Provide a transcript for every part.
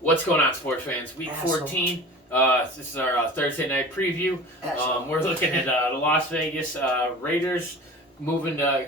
What's going on, sports fans? Week 14. This is our Thursday night preview. We're looking at the Las Vegas Raiders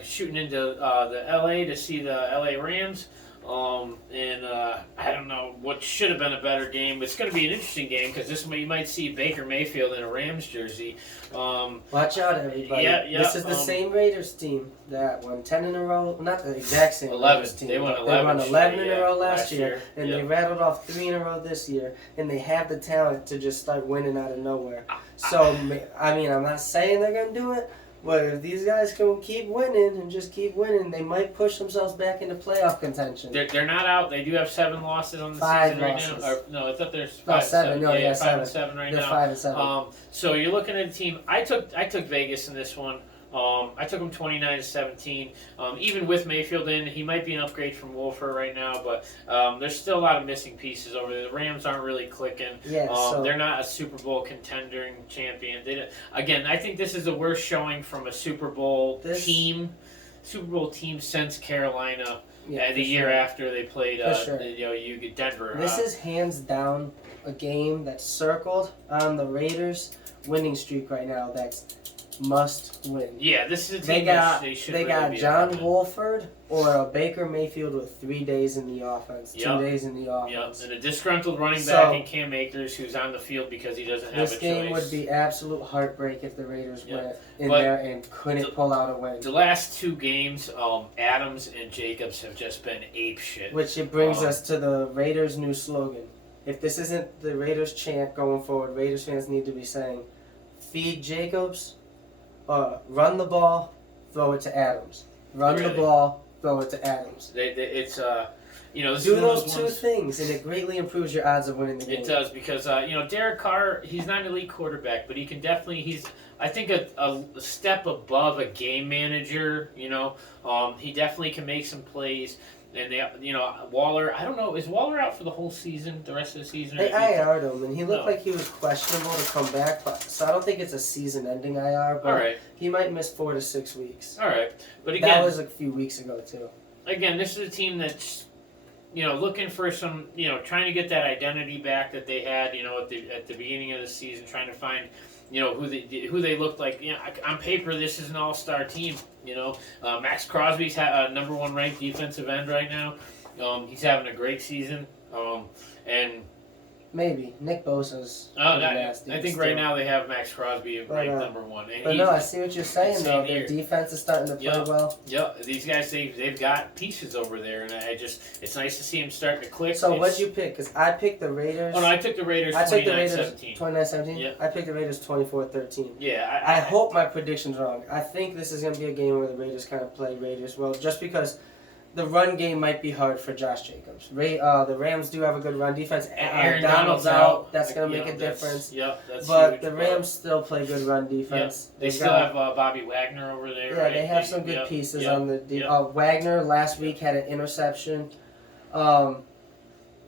shooting into the LA to see the LA Rams. I don't know what should have been a better game. It's going to be an interesting game because you might see Baker Mayfield in a Rams jersey. Watch out, everybody. Yeah. This is the same Raiders team that won 10 in a row. Not the exact same 11. Raiders team. They won 11 in a row last year. year. And Yep. they rattled off 3 in a row this year. And they have the talent to just start winning out of nowhere. So, I mean, I'm not saying they're going to do it. But if these guys can keep winning and just keep winning, they might push themselves back into playoff contention. They're not out. They do have 7 losses on the 5 season right losses. now. Or, no, I thought there's 5 7. No, yeah, 5 and 7 right They're now. 5 and 7. So you're looking at a team. I took Vegas in this one. I took him 29-17. Even with Mayfield in, he might be an upgrade from Wolfer right now, but there's still a lot of missing pieces over there. The Rams aren't really clicking. Yeah, they're not a Super Bowl contending champion. Again, I think this is the worst showing from a Super Bowl team since Carolina. The year after they played, you get Denver. This is hands down a game that's circled on the Raiders' winning streak right now. That's must win. Yeah, this is a they team got they got John Wolford or a Baker Mayfield with 3 days in the offense, 2 days in the offense. Yep, and a disgruntled running back in Cam Akers who's on the field because he doesn't have a choice. This game would be absolute heartbreak if the Raiders went in there and couldn't pull out a win. The last 2 games, Adams and Jacobs have just been ape shit. Which it brings us to the Raiders' new slogan. If this isn't the Raiders chant going forward, Raiders fans need to be saying, "Feed Jacobs." Run the ball, throw it to Adams. Run the ball, throw it to Adams. Do those 2 things, and it greatly improves your odds of winning the game. It does because Derek Carr, he's not an elite quarterback, but he can definitely I think a step above a game manager. He definitely can make some plays. And Waller. I don't know. Is Waller out for the whole season? The rest of the season? They IR'd him, and he looked like he was questionable to come back. So I don't think it's a season-ending IR. But he might miss 4 to 6 weeks. All right, but again, that was a few weeks ago too. Again, this is a team that's looking for some trying to get that identity back that they had at the beginning of the season, trying to find who they looked like. On paper, this is an all-star team. Max Crosby's number 1 ranked defensive end right now. He's having a great season. And maybe Nick Bosa's. I think right now they have Max Crosby ranked number 1. But no, I see what you're saying though. Their defense is starting to play well. Yeah, these guys they've got pieces over there, and it's nice to see them starting to click. So what'd you pick? Because I picked the Raiders. Oh no, I took the Raiders. 29-17. 29-17. Yeah. I picked the Raiders 24-13. Yeah, I hope my prediction's wrong. I think this is gonna be a game where the Raiders kind of play Raiders well, just because. The run game might be hard for Josh Jacobs. The Rams do have a good run defense. Aaron Donald's out. That's going to make a difference. That's but huge. The Rams still play good run defense. They still have Bobby Wagner over there. Yeah, they have some good pieces on the Wagner last week had an interception.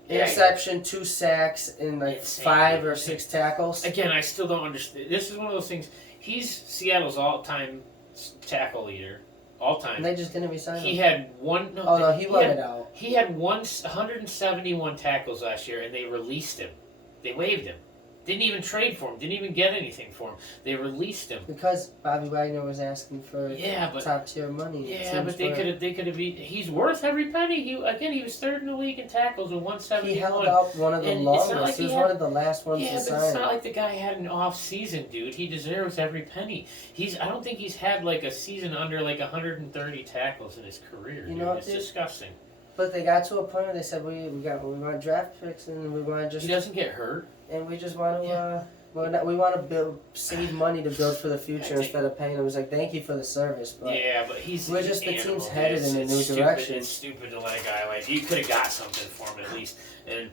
Interception, 2 sacks, and 5 or 6 tackles. Again, I still don't understand. This is one of those things. He's Seattle's all-time tackle leader. All time. And they just didn't resign him. He had one. He wanted out. He had 171 tackles last year, and they released him. They waived him. Didn't even trade for him. Didn't even get anything for him. They released him because Bobby Wagner was asking for top tier money. Yeah, but they could have. He's worth every penny. He was 3rd in the league in tackles with 171. He held out one of the longest. He was one of the last ones to sign. Yeah, but it's not like the guy had an off season, dude. He deserves every penny. I don't think he's had a season under 130 tackles in his career. It's disgusting. But they got to a point where they said we want draft picks and we want to just. He doesn't get hurt. And we just want to. We want to save money to build for the future instead of paying him. It was thank you for the service. But but the team's headed in a new direction. It's stupid to let a guy you could have got something for him at least. And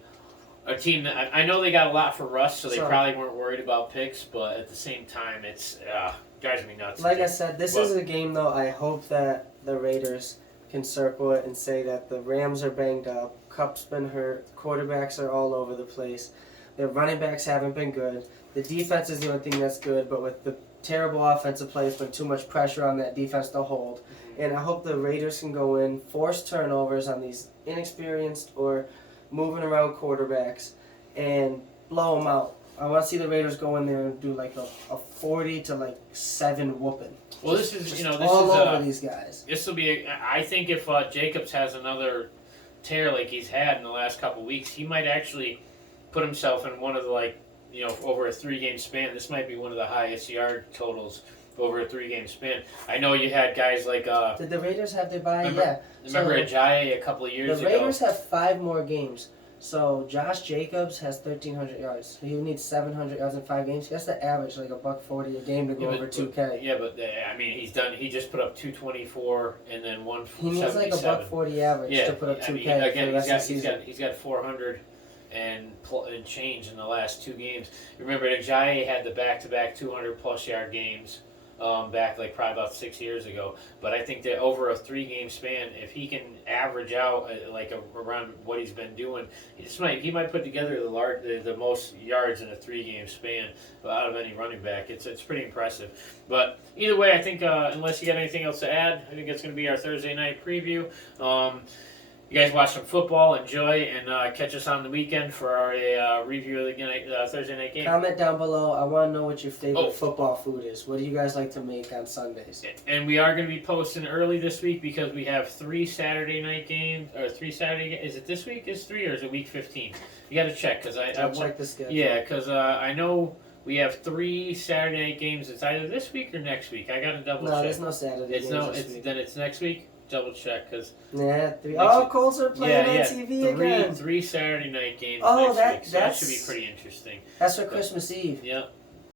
a team that I know they got a lot for Russ, so they probably weren't worried about picks. But at the same time, it's drives me nuts. Like I said, this is a game though. I hope that the Raiders can circle it and say that the Rams are banged up, Kupp's been hurt, quarterbacks are all over the place, their running backs haven't been good, the defense is the only thing that's good, but with the terrible offensive play, it's been too much pressure on that defense to hold. And I hope the Raiders can go in, force turnovers on these inexperienced or moving around quarterbacks, and blow them out. I want to see the Raiders go in there and do like a 40-7 whooping. Well, this is this all is over these guys. This will be. I think if Jacobs has another tear like he's had in the last couple weeks, he might actually put himself in one of the over a 3-game span. This might be one of the highest yard totals over a 3-game span. I know you had guys like. Did the Raiders have their bye? Remember Ajayi a couple of years ago? The Raiders have 5 more games. So Josh Jacobs has 1,300 yards. He would need 700 yards in 5 games. He has to average like $140 a game to go over 2K. Yeah, but I mean, he's done. He just put up 224 and then 177. He needs like $140 average to put up 2K. He's got 400 and change in the last 2 games. Remember, Ajayi had the back-to-back 200+ yard games. Back like probably about 6 years ago, but I think that over a 3-game span, if he can average out around what he's been doing, he might put together the most yards in a 3-game span out of any running back. It's pretty impressive. But either way, I think unless you got anything else to add, I think that's going to be our Thursday night preview. You guys watch some football, enjoy, and catch us on the weekend for our review of the Thursday night game. Comment down below. I want to know what your favorite football food is. What do you guys like to make on Sundays? And we are going to be posting early this week because we have 3 Saturday night games, or 3 Saturday. Is it this week? Is 3 or is it week 15? You got to check because I'll check the schedule. Yeah, because I know we have 3 Saturday night games. It's either this week or next week. I got to double check. No, there's no Saturday games this week. Then it's next week. Double check because Colts are playing on TV again. 3 Saturday night games next week, so that should be pretty interesting. That's for Christmas Eve. Yep.